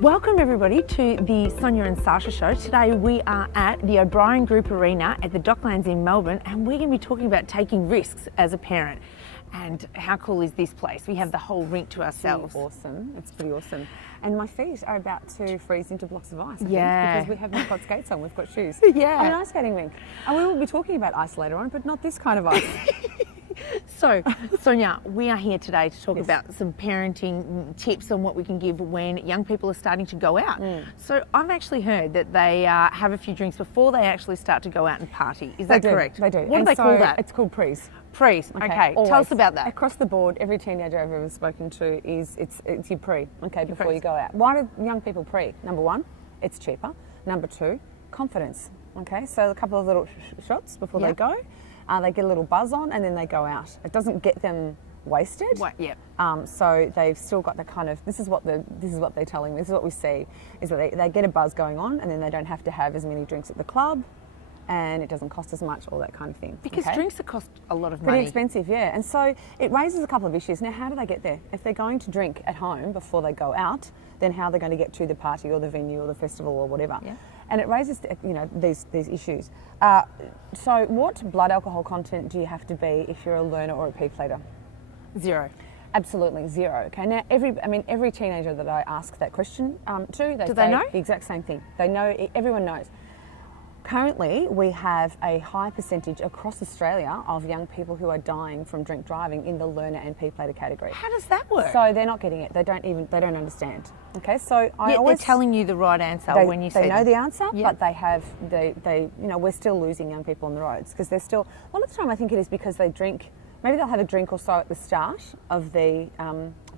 Welcome everybody to the Sonya and Sacha show. Today we are at the O'Brien Group Arena at the Docklands in Melbourne, and we're going to be talking about taking risks as a parent. And how cool is this place? We have the whole rink to ourselves. It's awesome. It's pretty awesome. And my feet are about to freeze into blocks of ice, I think, Yeah. because we haven't got skates on, we've got shoes. Yeah. And an ice skating rink. And we will be talking about ice later on, but not this kind of ice. So, Sonya, we are here today to talk Yes. about some parenting tips on what we can give when young people are starting to go out. So I've actually heard that they have a few drinks before they actually start to go out and party. Is that correct? They do. What do And they call so that? It's called prees. Prees. Okay. Tell us Always. about that. Across the board, every teenager I've ever spoken to is it's your pre, okay, before prees. you go out. Why do young people pre? Number one, it's cheaper. Number two, confidence. Okay, so a couple of little shots before they go. They get a little buzz on and then they go out. It doesn't get them wasted. Yeah. So they've still got the kind of, this is what they're telling me, this is what we see, is that they get a buzz going on and then they don't have to have as many drinks at the club and it doesn't cost as much, all that kind of thing. Because drinks cost a lot of Pretty money. expensive, yeah. And so it raises a couple of issues. Now, how do they get there? If they're going to drink at home before they go out, then how are they going to get to the party or the venue or the festival or whatever? Yeah. And it raises, these issues. So what blood alcohol content do you have to be if you're a learner or a P plater? 0. Absolutely 0. Okay. Now, every teenager that I ask that question to, they Do say they know? the exact same thing. They know. Everyone knows. Currently, we have a high percentage across Australia of young people who are dying from drink driving in the learner and P plater category. How does that work? So they're not getting it. They don't understand. Okay. So They're telling you the right answer when you say they know the answer, Yeah. but we're still losing young people on the roads because they're still. A lot of the time, I think it is because they drink. Maybe they'll have a drink or so at the start of the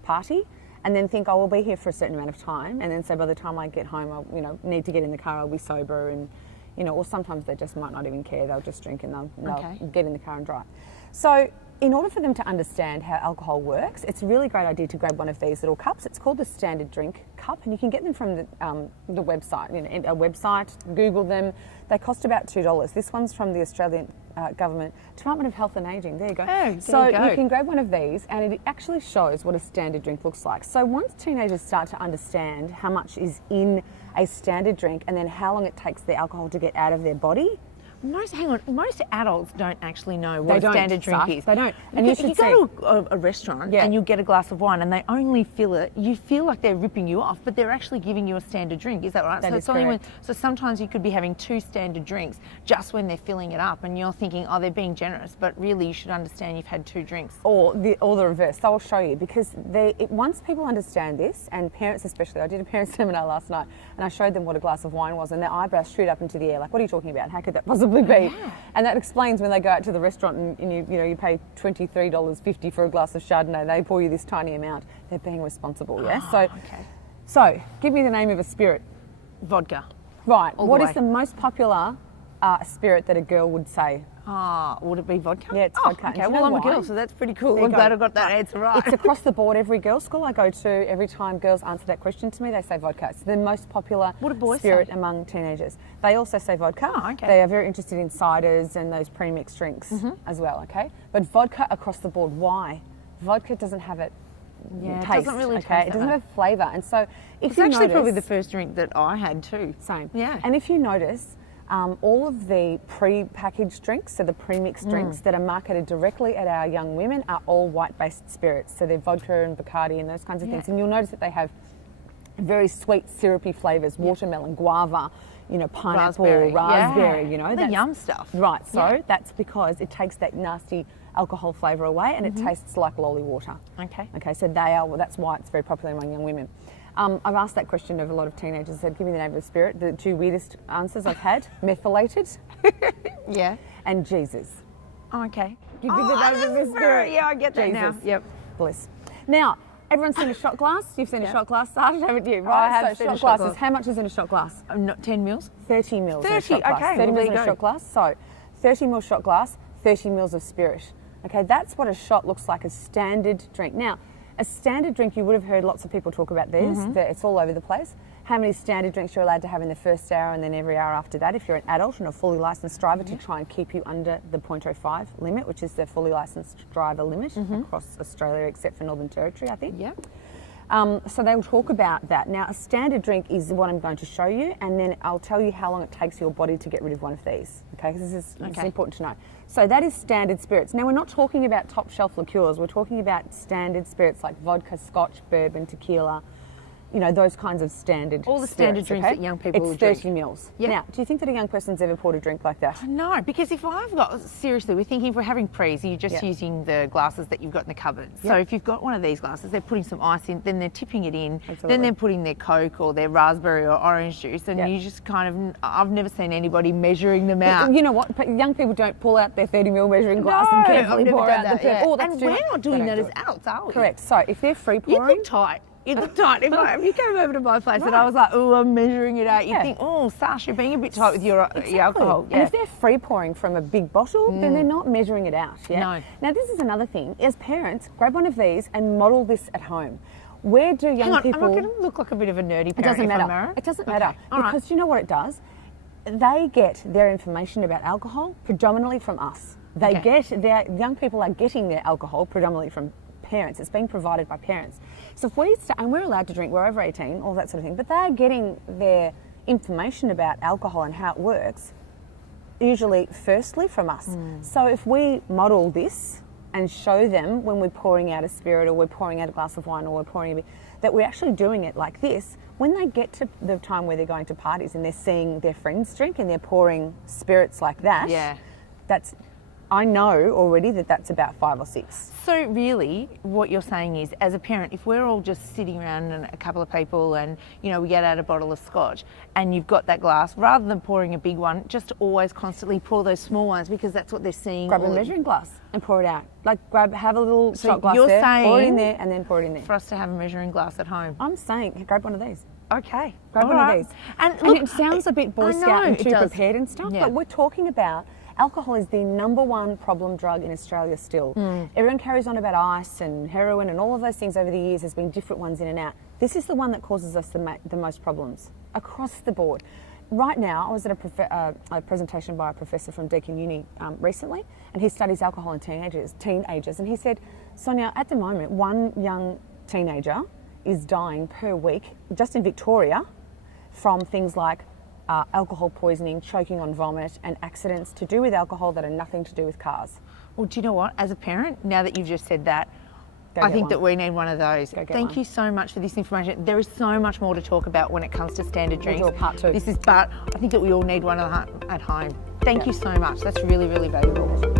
party, and then think, we'll be here for a certain amount of time, and then say by the time I get home, I'll need to get in the car. I'll be sober, and or sometimes they just might not even care. They'll just drink and they'll get in the car and drive. So, in order for them to understand how alcohol works, it's a really great idea to grab one of these little cups. It's called the Standard Drink Cup, and you can get them from the website. A website, Google them. They cost about $2. This one's from the Australian Government Department of Health and Ageing. There you go. Oh, You can grab one of these, and it actually shows what a standard drink looks like. So once teenagers start to understand how much is in a standard drink, and then how long it takes the alcohol to get out of their body. Most adults don't actually know what a standard drink is. They don't. And you go to a restaurant and you get a glass of wine and they only fill it. You feel like they're ripping you off, but they're actually giving you a standard drink. Is that right? That is correct. So sometimes you could be having 2 standard drinks just when they're filling it up, and you're thinking, they're being generous, but really you should understand you've had 2 drinks. Or the reverse. They'll show you, because once people understand this, and parents especially, I did a parent seminar last night and I showed them what a glass of wine was, and their eyebrows shoot up into the air like, what are you talking about? How could that possibly be? Yeah. And that explains when they go out to the restaurant and you pay $23.50 for a glass of Chardonnay. They pour you this tiny amount. They're being responsible, yeah? So give me the name of a spirit. Vodka. Right. All What the is way. the most popular spirit that a girl would say? Would it be vodka? Yeah, it's vodka. And Okay, do you well, know I'm a why? girl, so that's pretty cool. There you I'm go. glad I got that answer right. It's across the board. Every girls' school I go to, every time girls answer that question to me, they say vodka. It's the most popular What do boys spirit say? among teenagers. They also say vodka. Oh, okay. They are very interested in ciders and those pre-mixed drinks as well, okay? But vodka across the board. Why? Vodka doesn't have it. Yeah, it taste, doesn't really okay? taste It doesn't that have flavour. And so if It's you actually notice, probably the first drink that I had too. same. Yeah. And if you notice, all of the pre-packaged drinks, so the pre-mixed drinks that are marketed directly at our young women, are all white-based spirits. So they're vodka and Bacardi and those kinds of things. And you'll notice that they have very sweet, syrupy flavours: watermelon, guava, pineapple, raspberry. The yum stuff. Right. So that's because it takes that nasty alcohol flavour away, and it tastes like lolly water. Okay. Okay. So that's why it's very popular among young women. I've asked that question of a lot of teenagers. Said, "Give me the name of the spirit." The 2 weirdest answers I've had: methylated, Yeah. and Jesus. Oh, okay. Give me the name of the spirit. Yeah, I get that now. Jesus. Yep. Bliss. Now, everyone's seen a shot glass. You've seen a shot glass, Sarge, haven't you? I have so seen a shot shot glasses. glass. How much is in a shot glass? Not 10 mils? 30 mils in a 30, shot glass. okay, 30 well, mils there in you a go. shot glass. So 30 mil shot glass, 30 mils of spirit. Okay, that's what a shot looks like, a standard drink. Now, a standard drink, you would have heard lots of people talk about this, that it's all over the place. how many standard drinks you're allowed to have in the first hour and then every hour after that if you're an adult and a fully licensed driver to try and keep you under the 0.05 limit, which is the fully licensed driver limit across Australia except for Northern Territory, I think. Yep. So they will talk about that. Now, a standard drink is what I'm going to show you, and then I'll tell you how long it takes your body to get rid of one of these. Okay, because this is important to know. So that is standard spirits. Now, we're not talking about top shelf liqueurs. We're talking about standard spirits like vodka, scotch, bourbon, tequila. You know, those kinds of standard all the standard drinks that young people it's drink. 30 mils. Yep. Now, do you think that a young person's ever poured a drink like that? No, because if I've got, seriously, we're thinking if we're having prees, you're just using the glasses that you've got in the cupboard. So if you've got one of these glasses, they're putting some ice in, then they're tipping it in, then they're putting their Coke or their raspberry or orange juice, and you just kind of, I've never seen anybody measuring them out. You know what? Young people don't pull out their 30 ml measuring glass and carefully pour out the Oh, that's and we're not doing that as adults, are we? Correct. So if they're free pouring... You look tight. You look tight. If you came over to my place and I was like, oh, I'm measuring it out, you think, oh, Sacha, you're being a bit tight with your alcohol. And if they're free pouring from a big bottle, then they're not measuring it out. Yeah? No. Now, this is another thing. As parents, grab one of these and model this at home. Where do young people... I'm not going to look like a bit of a nerdy parent. It doesn't matter. If I'm married. It doesn't matter. All Because you know what it does? They get their information about alcohol predominantly from us. Young people are getting their alcohol predominantly from parents. It's being provided by parents. So if and we're allowed to drink, we're over 18, all that sort of thing, but they're getting their information about alcohol and how it works usually firstly from us. So if we model this and show them when we're pouring out a spirit or we're pouring out a glass of wine or we're pouring a beer, that we're actually doing it like this, when they get to the time where they're going to parties and they're seeing their friends drink and they're pouring spirits like that, I know already that that's about 5 or 6. So really, what you're saying is, as a parent, if we're all just sitting around and a couple of people and, you know, we get out a bottle of scotch and you've got that glass, rather than pouring a big one, just always constantly pour those small ones because that's what they're seeing. Grab a measuring glass and pour it out. Like have a little shot glass you're there, saying pour it in there and then pour it in there. For us to have a measuring glass at home. I'm saying grab one of these. Okay. Grab one of these. And it sounds a bit Boy Scout and too prepared and stuff, but we're talking about alcohol is the #1 problem drug in Australia still. Everyone carries on about ice and heroin and all of those things over the years. There's been different ones in and out. This is the one that causes us the most problems across the board. Right now, I was at a presentation by a professor from Deakin Uni recently, and he studies alcohol in teenagers, and he said, Sonia, at the moment, one young teenager is dying per week, just in Victoria, from things like alcohol poisoning, choking on vomit, and accidents to do with alcohol that are nothing to do with cars. Well, do you know what? As a parent, now that you've just said that, I think that we need one of those. Thank you so much for this information. There is so much more to talk about when it comes to standard drinks. We'll do a part 2. But I think that we all need one at home. Thank you so much. That's really, really valuable.